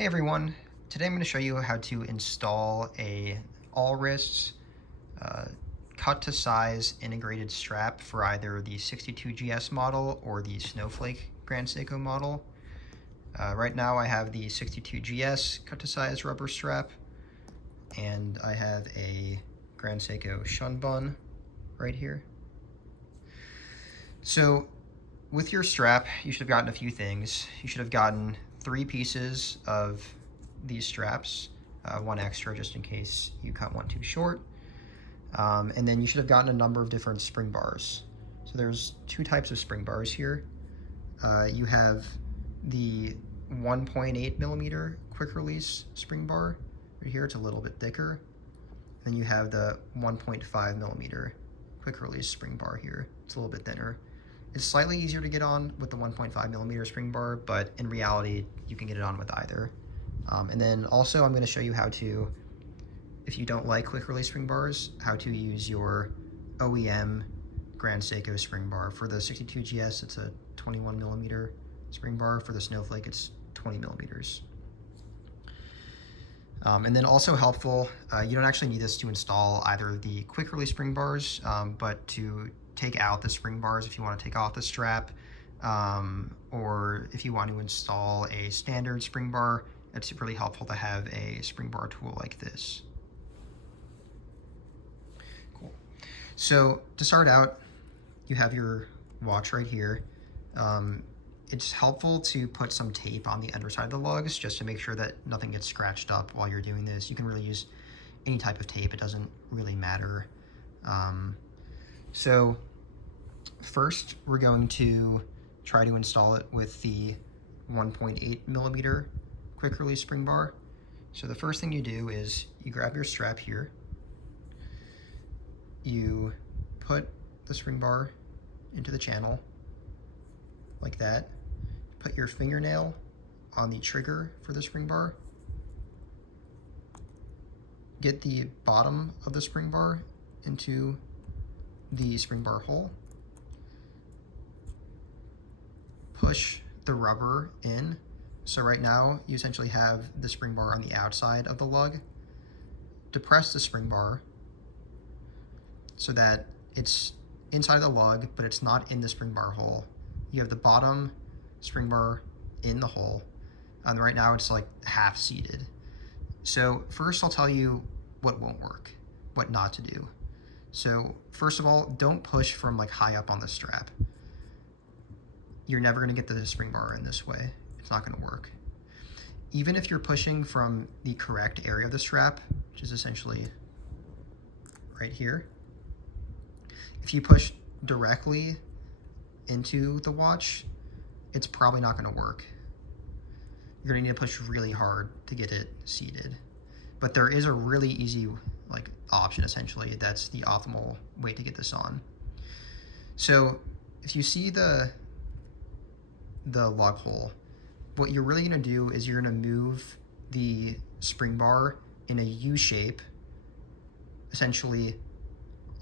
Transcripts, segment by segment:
Hey everyone, today I'm going to show you how to install a Allwrists cut-to-size integrated strap for either the 62GS model or the Snowflake Grand Seiko model. Right now I have the 62GS cut-to-size rubber strap, and I have a Grand Seiko shun bun right here. So with your strap, you should have gotten a few things. You should have gotten 3 pieces of these straps, one extra just in case you cut one too short. And then you should have gotten a number of different spring bars. So there's 2 types of spring bars here. You have the 1.8 millimeter quick release spring bar right here. It's a little bit thicker. Then you have the 1.5 millimeter quick release spring bar here. It's a little bit thinner. It's slightly easier to get on with the 1.5 millimeter spring bar, but in reality, you can get it on with either. And then also I'm going to show you how to, if you don't like quick release spring bars, how to use your OEM Grand Seiko spring bar. For the 62GS, it's a 21 millimeter spring bar. For the Snowflake, it's 20 millimeters. And then also helpful, you don't actually need this to install either the quick release spring bars, but to take out the spring bars if you want to take off the strap, or if you want to install a standard spring bar, it's really helpful to have a spring bar tool like this. Cool. So to start out, you have your watch right here. It's helpful to put some tape on the underside of the lugs just to make sure that nothing gets scratched up while you're doing this. You can really use any type of tape, it doesn't really matter. So first, we're going to try to install it with the 1.8 millimeter quick release spring bar. So the first thing you do is you grab your strap here, you put the spring bar into the channel like that, put your fingernail on the trigger for the spring bar, get the bottom of the spring bar into the spring bar hole, push the rubber in. So right now you essentially have the spring bar on the outside of the lug. Depress the spring bar so that it's inside the lug, but it's not in the spring bar hole. You have the bottom spring bar in the hole, and right now it's like half seated. So first I'll tell you what won't work, what not to do. So first of all, don't push from like high up on the strap. You're never going to get the spring bar in this way. It's not going to work. Even if you're pushing from the correct area of the strap, which is essentially right here, if you push directly into the watch, it's probably not going to work. You're going to need to push really hard to get it seated. But there is a really easy option essentially that's the optimal way to get this on. So if you see the lug hole, what you're really going to do is you're going to move the spring bar in a U shape, essentially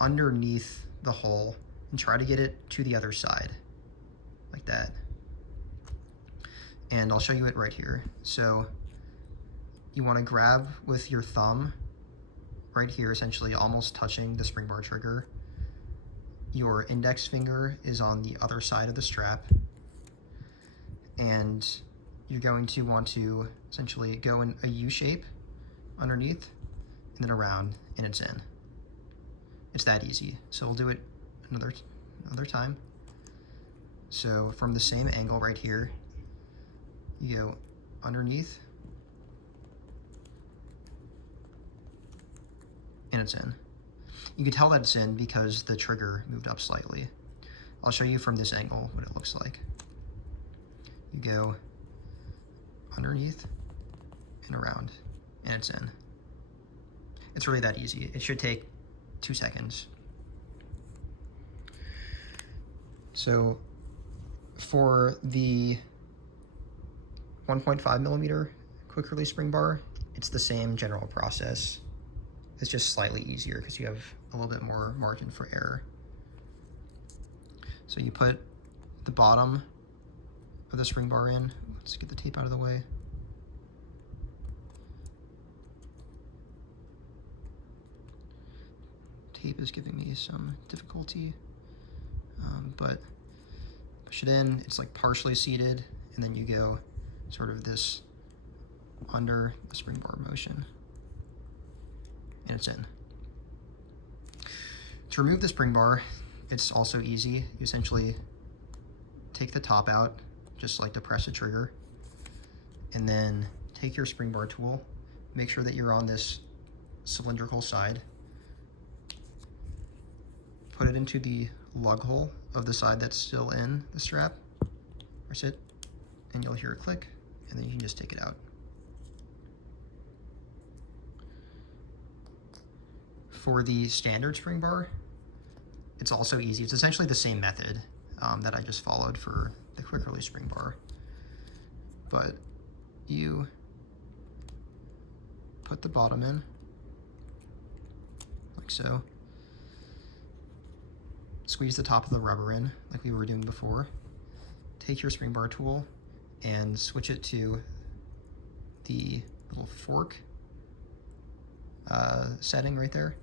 underneath the hole, and try to get it to the other side, like that. And I'll show you it right here. So you want to grab with your thumb right here, essentially almost touching the spring bar trigger. Your index finger is on the other side of the strap, and you're going to want to essentially go in a U shape underneath and then around, and it's in. It's that easy. So we'll do it another time. So from the same angle right here, you go underneath and it's in. You can tell that it's in because the trigger moved up slightly. I'll show you from this angle what it looks like. You go underneath and around, and it's in. It's really that easy. It should take 2 seconds. So for the 1.5 millimeter quick release spring bar, it's the same general process. It's just slightly easier because you have a little bit more margin for error. So you put the bottom of the spring bar in. Let's get the tape out of the way. tape is giving me some difficulty, but push it in, it's like partially seated, and then you go sort of this under the spring bar motion, and it's in. To remove the spring bar, it's also easy. You essentially take the top out, just like to press a trigger, and then take your spring bar tool, make sure that you're on this cylindrical side, put it into the lug hole of the side that's still in the strap, press it, and you'll hear a click, and then you can just take it out. For the standard spring bar, it's also easy. It's essentially the same method that I just followed for the quick release spring bar, but you put the bottom in like so, squeeze the top of the rubber in like we were doing before, take your spring bar tool and switch it to the little fork setting right there,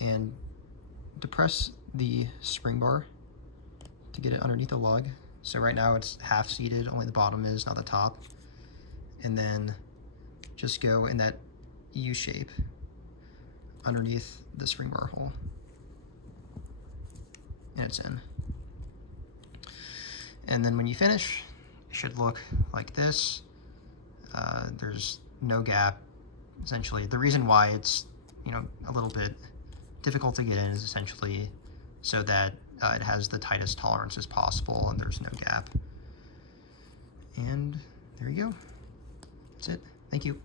and depress the spring bar to get it underneath the lug. So right now it's half seated, only the bottom is, not the top. And then just go in that U shape underneath the spring bar hole, and it's in. And then when you finish, it should look like this. There's no gap, essentially. The reason why it's, you know, a little bit difficult to get in is essentially so that it has the tightest tolerance as possible and there's no gap. And there you go. That's it. Thank you.